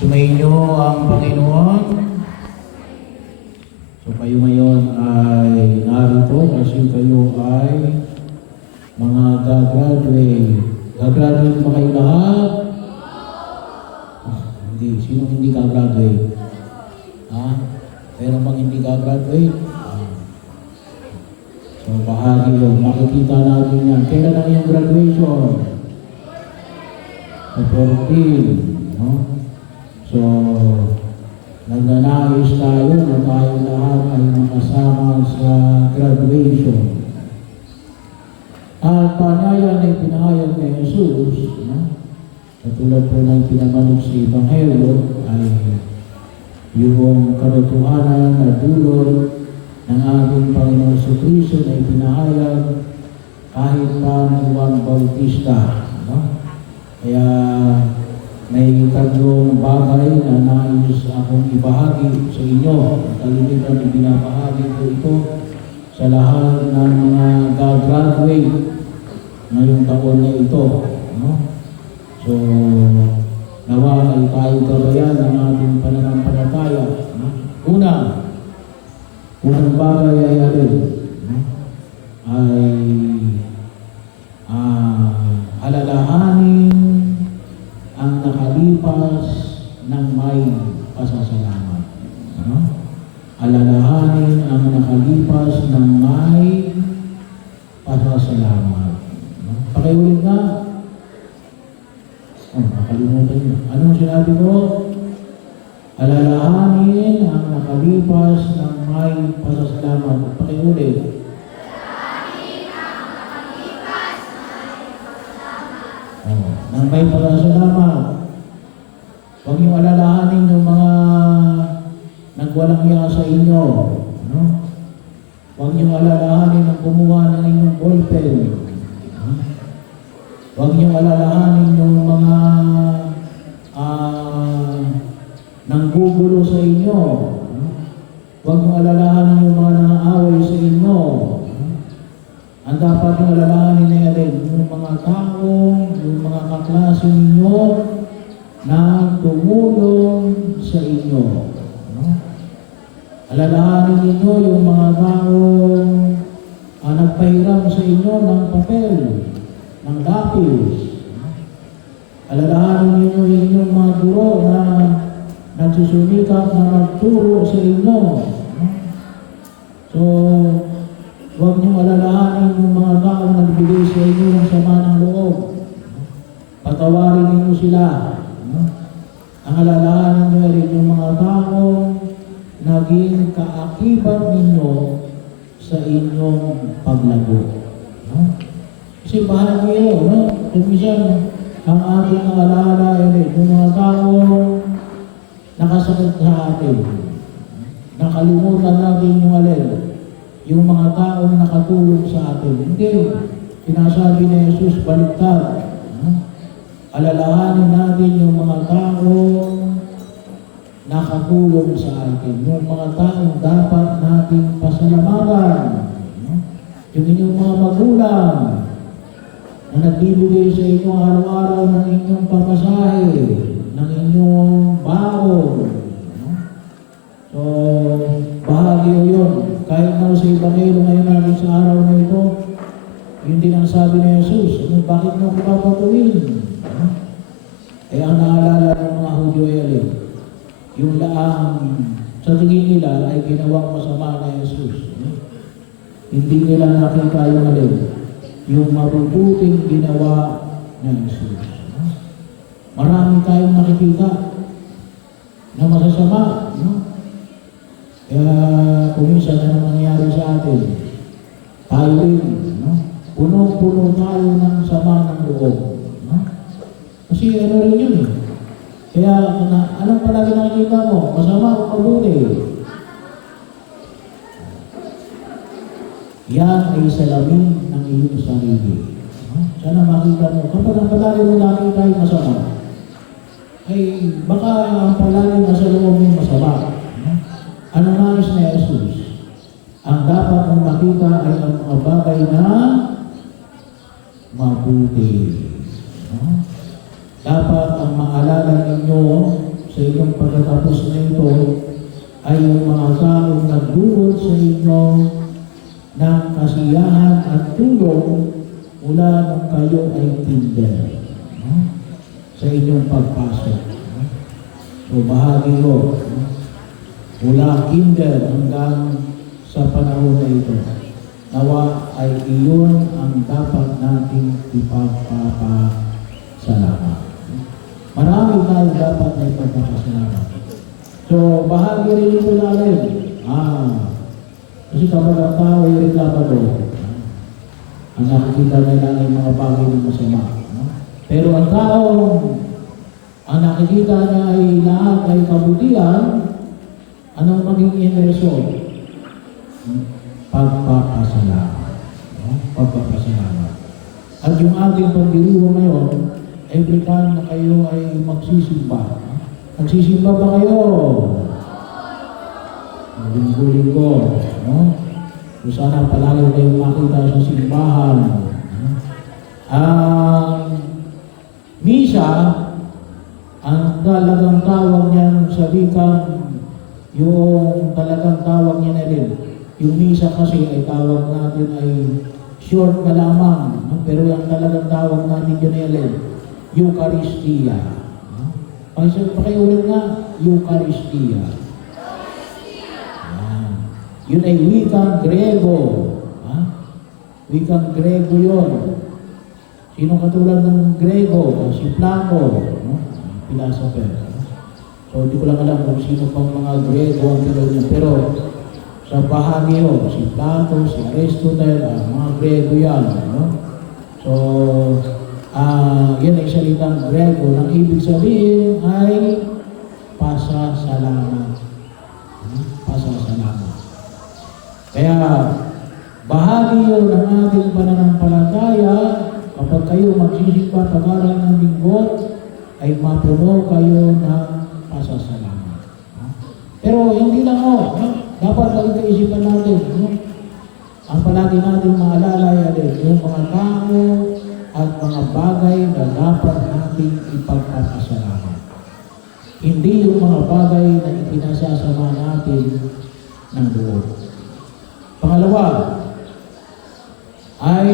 Sumainyo ang Panginoon. So kayo ngayon ay narito kasi kayo ay mga gagraduate. Gagraduate ba kayo lahat? Hindi. Sino hindi gagraduate? Pero pag hindi gagraduate? So bahagi yun. Makikita natin yan. Kailan lang yung graduation? Sa 14. No? So, nagnanais tayo na tayo lahat ay makasama sa graduation. At panayang ay pinahayag ni Jesus, katulad po ng pinamalik sa Ebanghelyo, ay yung katotohanan na dulot ng ating Panginoon sa Kristo na ipinahayag kahit pa ni Juan Bautista. Kaya may tatlong bagay na nais akong ibahagi sa inyo. Kalimitan na binabahagi ko ito sa lahat ng mga gagraduate ngayong taon na ito. So, nawa ay tayo gabayan ng ating pananampalataya. Unang bagay ay alin? Alalahanin ang nakalipas ng may pasasalamat. Alalahanin ang nakalipas ng may pasasalamat. Pakiulit nga. Nakalimutan nyo. Anong sinabi ko? Alalahanin ang nakalipas ng may pasasalamat. Pakiulit. Nang may pasasalamat. Huwag niyong alalahanin yung mga nagwalang iya sa inyo. Huwag niyong alalahanin ang kumuha ng inyong ballpen. Huwag niyong alalahanin yung mga nanggugulo sa inyo. Huwag niyong alalahanin yung mga nangaaway sa inyo. Ang dapat yung alalahanin na yan, yung mga tao, yung mga kaklase ninyo na tumulong sa inyo. Alalahanin ninyo yung mga tao nagpahiram sa inyo ng papel, ng lapis. Alalahanin ninyo yung inyong mga guro na nagsusumikap na magturo sa inyo. So, huwag niyong alalahanin yung mga taong nagbigay sa inyo ng sama ng loob. Patawarin ninyo sila. Ang alalahanin niyo rin yung mga taong naging kaakibat ninyo sa inyong paglago. Kasi bahagi yun, Kung minsan, ang ating alala ay yung mga taong nakasakit sa atin. Nakalimutan natin yung alin. Yung mga taong nakatulong sa atin. Hindi. Sinasabi ni Jesus, baliktad. Alalahanin natin yung mga taong nakatulong sa atin. Yung mga taong dapat natin pasalamatan. Yung inyong mga magulang na nagbibigay sa inyo araw-araw ng inyong papasahe, ng inyong baon. So, bahagi yun. Kahit na sa Ebanghelyo ngayon natin sa araw na ito, yun din ang sabi ni Jesus, bakit mo ko papatuwin? Ang naalala ng mga Hudyo ay alin, yung laang sa tingin nila ay ginawang masama na Jesus. Hindi nila nakita yung alin, yung mabubuting ginawa ng Jesus. Marami tayong nakikita na masasama. Kaya kung minsan na nangyayari sa atin, tayo rin, puno-puno tayo ng sama ng loob. Kasi ano rin yun eh. Kaya anong palagi nakikita mo? Masama o mabuti? Yan ay salamin ng iyong sarili. Sana makita mo. Kapag ang palagi mo nakita ay masama, ay baka ang palagi nasa loob mo masama. Ano nais na Jesus? Ang dapat mong makita ay ang mga bagay na mabuti. Dapat ang maalala ninyo sa inyong pagkatapos na ito ay yung mga taong nagdulot sa inyo ng kasiyahan at tulong mula nung kayo ay kinder, no? Sa inyong pagpasok. No? So bahagi ko, no? Mula kinder hanggang sa panahon na ito, nawa ay iyon ang dapat nating ipagpapasalamat. Marami tayong dapat na ipagpapasalamat. So, bahagi rin ito natin. Kasi kapag ang tao ay reklamado, ang nakikita nila ay mga bagay na masama. No? Pero ang tao, ang nakikita niya ay lahat ay kabutihan, anong magiging result? Pagpapasalamat. No? Pagpapasalamat. At yung ating pagdiriwang ngayon, every time na kayo ay magsisimba. Magsisimba ba kayo? Linggo-linggo. No? Kung sana palagi kayong makita sa simbahan. Ang misa, ang talagang tawag niyan sa wikang, yung talagang tawag niya na rin. Yung misa kasi ay tawag natin ay short na lamang. No? Pero yung talagang tawag natin yun ay Eucharistia. Pakiulit nga, Eucharistia. Yun ay wikang Grego. Wikang Grego yun. Sino katulad ng Grego? Si Plato, no? Philosopher. So, hindi ko lang alam kung sino pang mga Grego ang tinawag niya. Pero, sa bahagi yun, si Plato, si Aristotle, mga Grego yan. No? So, yan ay salitang Grego. Ang ibig sabihin ay pasasalamat. Pasasalamat. Kaya, bahagi yun ng ating pananampalataya. Kapag kayo magsisimba pag-aral ng linggo, ay mapuno kayo ng pasasalamat. Pero hindi lang dapat lagi kaisipan natin. Ang palagi natin maalala yan yung mga tao at mga bagay na dapat natin ipagpapasalamat. Hindi yung mga bagay na ipinasasama natin ng loob. Pangalawa, ay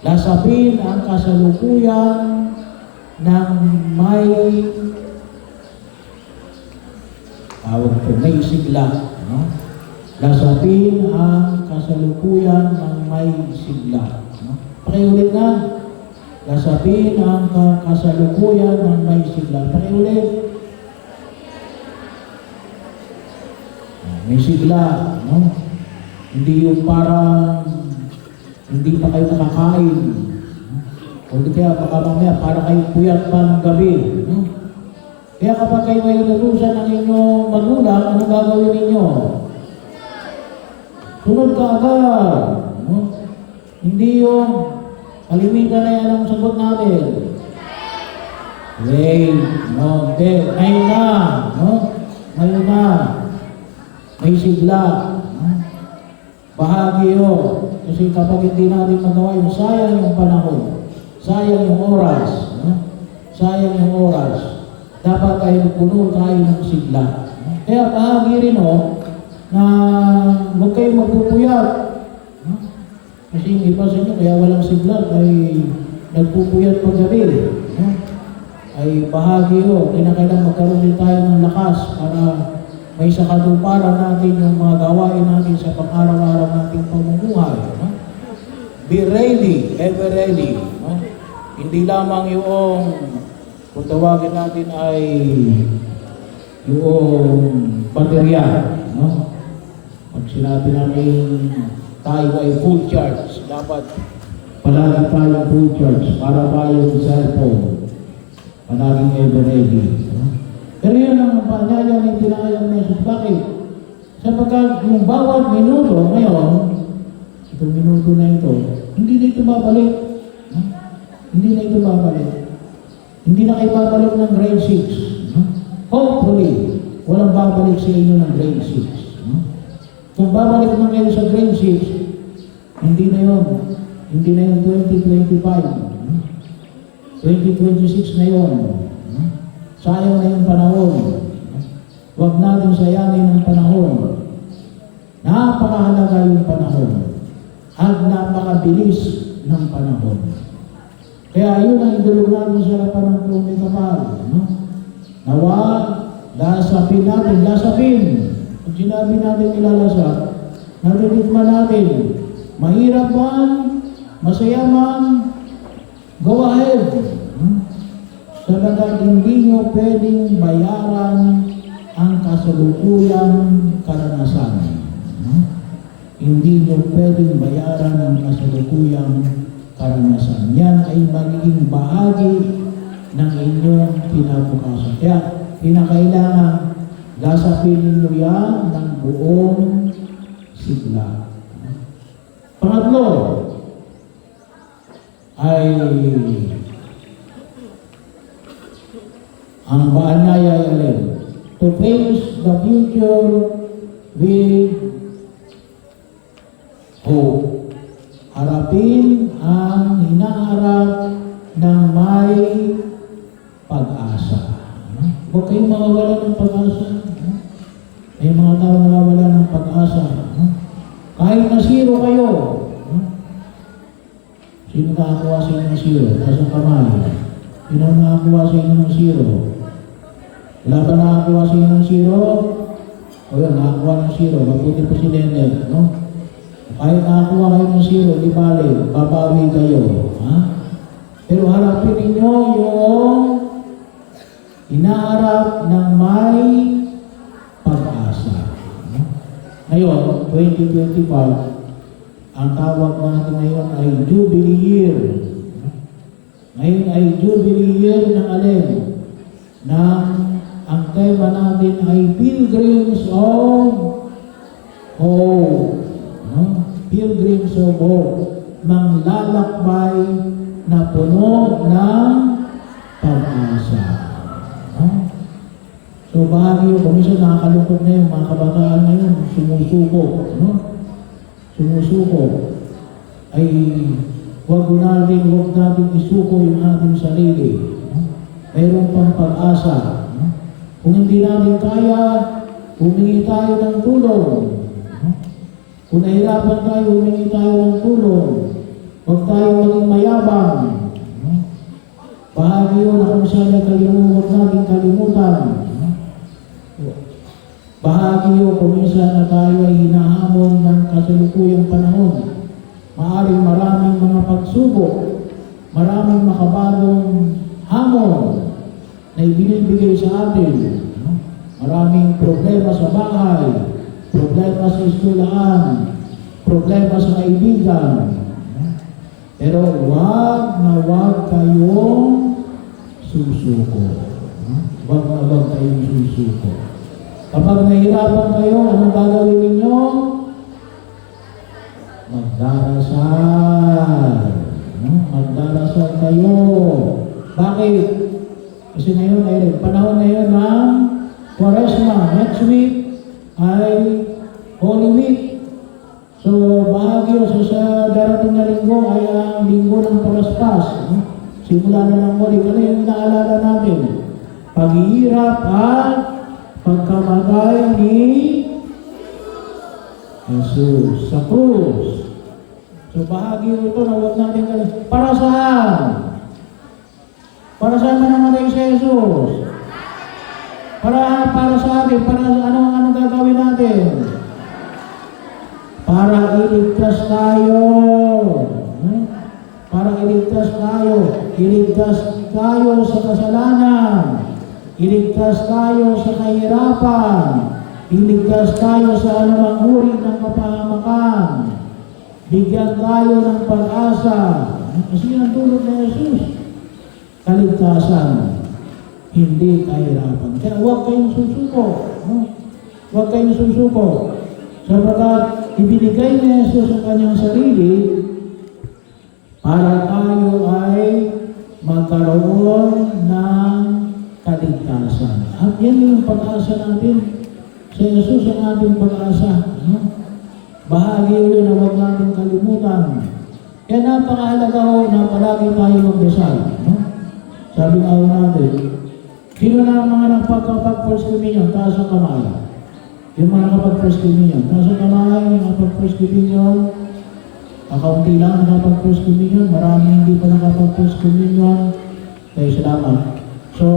lasapin ang kasalukuyan ng may sigla. No? Lasapin ang kasalukuyan ng may sigla. No? Pakiulit na. Lasapin ang kasalukuyan ng may sigla. Pakiulit. May sigla. No? Hindi yung parang hindi pa kayo nakakain. O hindi kaya baka mamaya para kayo puyat pa ng gabi. No? Kaya kapag kayo may inutusan ng inyong magulang, ano gagawin ninyo? Sunod ka agad. No? Hindi yung kalimitan na yan ang sagot natin. Wait, no, ngayon na. No? Ngayon na. May sigla. No? Bahagi yun. Kasi kapag hindi natin magawa yun, sayang yung panahon. Sayang yung oras. No? Sayang yung oras. Dapat tayo puno tayo ng sigla. Kaya bahagi rin na huwag kayong magpupuyat. Kasi yung iba sa inyo, kaya walang sigla, ay nagpupuyat paggabi. Ay bahagi kinakailangan magkaroon din tayo ng lakas para may sa katuparan natin yung mga gawain natin sa pang-araw-araw nating pamumuhay. Be ready, ever ready. Hindi lamang yung kung tawagin natin ay yung baterya. Pag sinabi namin tayo ay full charge, dapat palagi tayo full charge para tayo sa cellphone. Palaging ever ready. Pero yun ang panyaya ng tinayang message. Bakit? Sapagkat yung bawat minuto ngayon, itong minuto na ito, hindi na ito babalik. Hindi na ito babalik. Hindi na kayo babalik ng grade 6. Hopefully, walang babalik sa inyo ng grade 6. Kung babalik na kayo sa grade 6, hindi na yun. Hindi na yun 2025. 2026 na yun. Sayang na yung panahon. Huwag natin sayangin ang panahon. Napakahalaga yung panahon. At napakabilis ng panahon. Kaya yun ang idulog natin sa harapan ng Krong ni Kapal. Nawa, lasapin natin, lasapin. Pag sinabi natin nilalasap, narinig natin, mahirap man, masaya man, go ahead. Sabagat hindi nyo pwedeng bayaran ang kasalukuyang karanasan. Hindi nyo pwedeng bayaran ang kasalukuyang karanasan. Yan ay magiging bahagi ng inyong kinabukasan. Kaya, pinakailangan lasapin ninyo yan ng buong sigla. Pangatlo, ay ang paanyaya ay alin? To face the future with hope. Harapin ang hinaharap ng may pag-asa. Huwag kayong mawawala ng pag-asa. May mga tao nawawala ng pag-asa. Kahit na zero kayo. Sino nakakuha sa inyo ng zero? Taas ang kamay. Sino nakakuha sa inyo ng zero? Wala ba nakakuha sa inyo ng zero? O yun, nakakuha ng zero. Mabuti po si Lene, no? Kahit nakakuha kayo ng zero, di bale, babawi kayo. Ha? Pero harapin ninyo yung inaharap ng may pag-asa. Ngayon, 2025, ang tawag natin ngayon ay Jubilee Year. Ngayon ay Jubilee Year ng alin? Ang tema natin ay Pilgrims of Hope. Pilgrims of Hope. Manglalakbay na puno ng pag-asa. So bahagi yung komisyon, nakakalungkot na yung mga kabataan ngayon, sumusuko. Sumusuko. Ay huwag natin isuko yung ating sarili. Mayroon pang pag-asa. Kung hindi natin kaya, humingi tayo ng tulong. Kung nahirapan tayo, humingi tayo ng tulong. Huwag tayo maging mayabang. Bahagi yun na kung saan huwag natin kalimutan. Bahagi yun kung minsan na tayo ay hinahamon ng kasalukuyang panahon. Maaring maraming mga pagsubok, maraming makabagong hamon na ibinibigay sa atin. Maraming problema sa bahay, problema sa eskwelahan, problema sa kaibigan. Pero huwag na huwag kayong susuko. Huwag na huwag kayong susuko. Kapag nahirapan kayo, anong gagawin ninyo? Magdarasal. Magdarasal kayo. Bakit? Kasi ngayon ay panahon na yun ng Quaresma. Next week ay Holy Week. So, bahagi sa darating na linggo ay ang linggo ng Palaspas. Simula na ng muli. Ano yung inaalala natin? Paghihirap at pagkamatay ni Jesus sa krus. So, bahagi ito na huwag natin kalimutan. Para saan? Para saan man namatay si Jesus? Para sa atin. Para anong gagawin natin? Para iligtas tayo. Para iligtas tayo. Iligtas tayo sa kasalanan. Iligtas tayo sa kahirapan. Iligtas tayo sa anumang uri ng kapahamakan. Bigyan tayo ng pag-asa. Kasi ang tulog ni Jesus. Kaligtasan. Hindi kahirapan. Kaya huwag kayong susuko. Huwag kayong susuko. Sabagat ibinigay ni Jesus ang kanyang sarili para tayo ay magkaroon ng kaligtasan. At yan yung pag-asa natin. Si Jesus ang ating pag-asa. Bahagi yun na huwag natin kalimutan. Kaya napakahalaga ho na palagi tayo magdasal. Sabi nga ho natin, sino na ang mga nakapag-first communion? Taas ang kamay. Yung mga nakapag-first communion. Taas ang kamay, nakapag-first communion. Kakaunti lang nakapag-first communion. Marami hindi pa nakapag-first communion. Kaya salamat. So,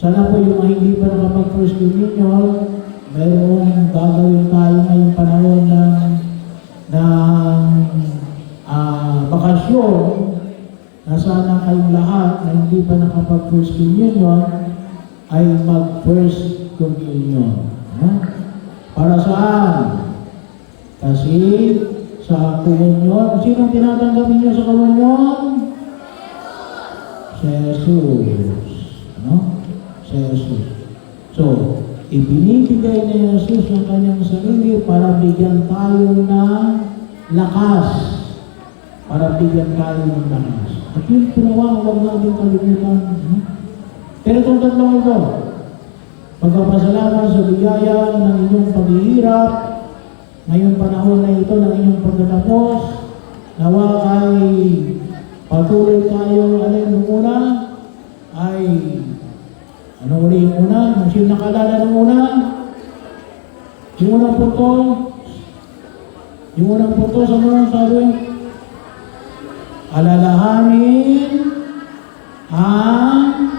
sana po yung mga hindi pa nakapag-first communion, mayroong gagawin tayo ngayong panahon ng bakasyon na sana kayong lahat na hindi pa nakapag-first communion ay mag-first communion. Para saan? Kasi sa komunyon, sinong tinatanggapin niyo sa komunyon? Si Jesus. Si Jesus. So, ibinibigay ni Jesus ang kanyang sarili para bigyan tayo ng lakas. Para bigyan tayo ng lakas. At yun, pinawa, huwag natin kalimutan. Pero itong tatlong ito, pagpapasalamat sa biyaya ng inyong paghihirap, ngayong panahon na ito ng inyong pagtatapos, nawa ay patuloy tayo, alin ng una, ay, ano uli yung una? Sino nakalala ng una? Yung unang punto? Yung unang punto, sa mga sabi? Alalahanin ang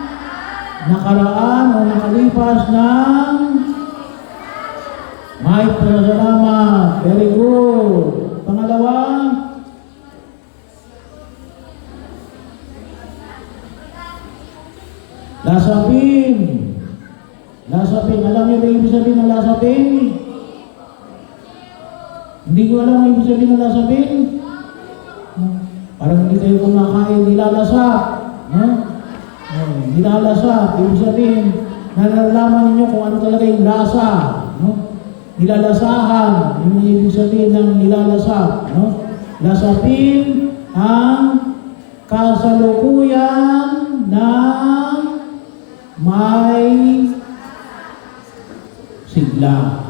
nakaraan o nakalipas ng may pasalamat. Very good. Pangalawa, lasapin. Lasapin. Alam niyo ba ibig sabihin ng lasapin? Hindi ko alam ang ibig sabihin ng lasapin. Parang hindi kayo kumakain, nilalasap. Nilalasap. Ibig sabihin, nalalaman ninyo kung ano talaga yung lasa. Nilalasahan. Yung ibig sabihin ng nilalasap. Lasapin ang kasalukuyan ng may sigla.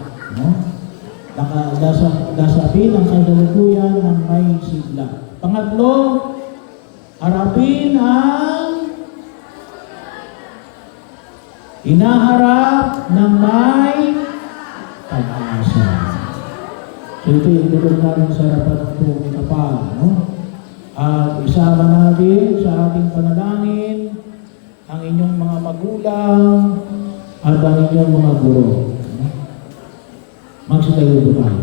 Lasapin ang kasalukuyan ng may sigla. Pangatlo, harapin ang hinaharap ng may pag-asa. So ito yung tulog natin sa harapan ng Panginoon Kapal. At isama natin sa ating panalangin ang inyong mga magulang at ang inyong mga guro. Magsitayo po tayo.